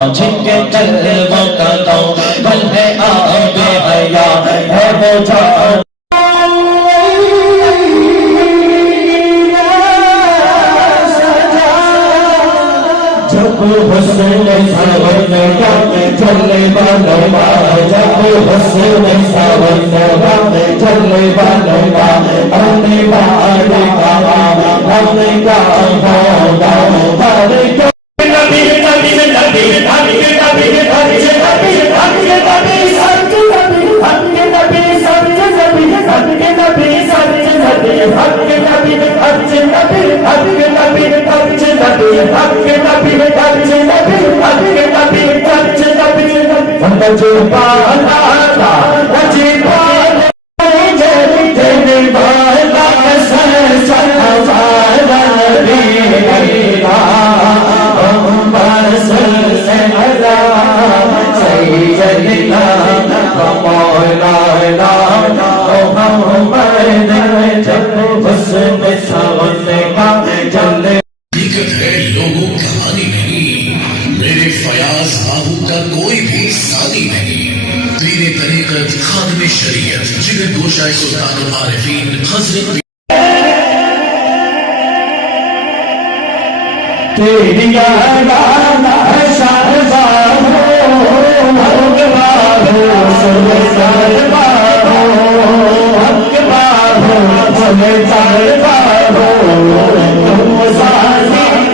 جن کے قلبوں کا بل ہے آب حیا ہے وہ جان جب حسن ساون کا چلے والوں کا جب حسن ساون کا چلے والوں کا آنے والے کا آنے کا ہوگا ہر حقیقت ہے لوگوں کہانی نہیں، میرے فیاض بابو کا کوئی بھی ساتھی نہیں۔ پیر طریقت خادم شریعت جگر گوشہ سلطان العارفین حضرت تیری آنا شہزاد ہو حق بابو سلطان بابو حق بابو سلطان بابو تم سازی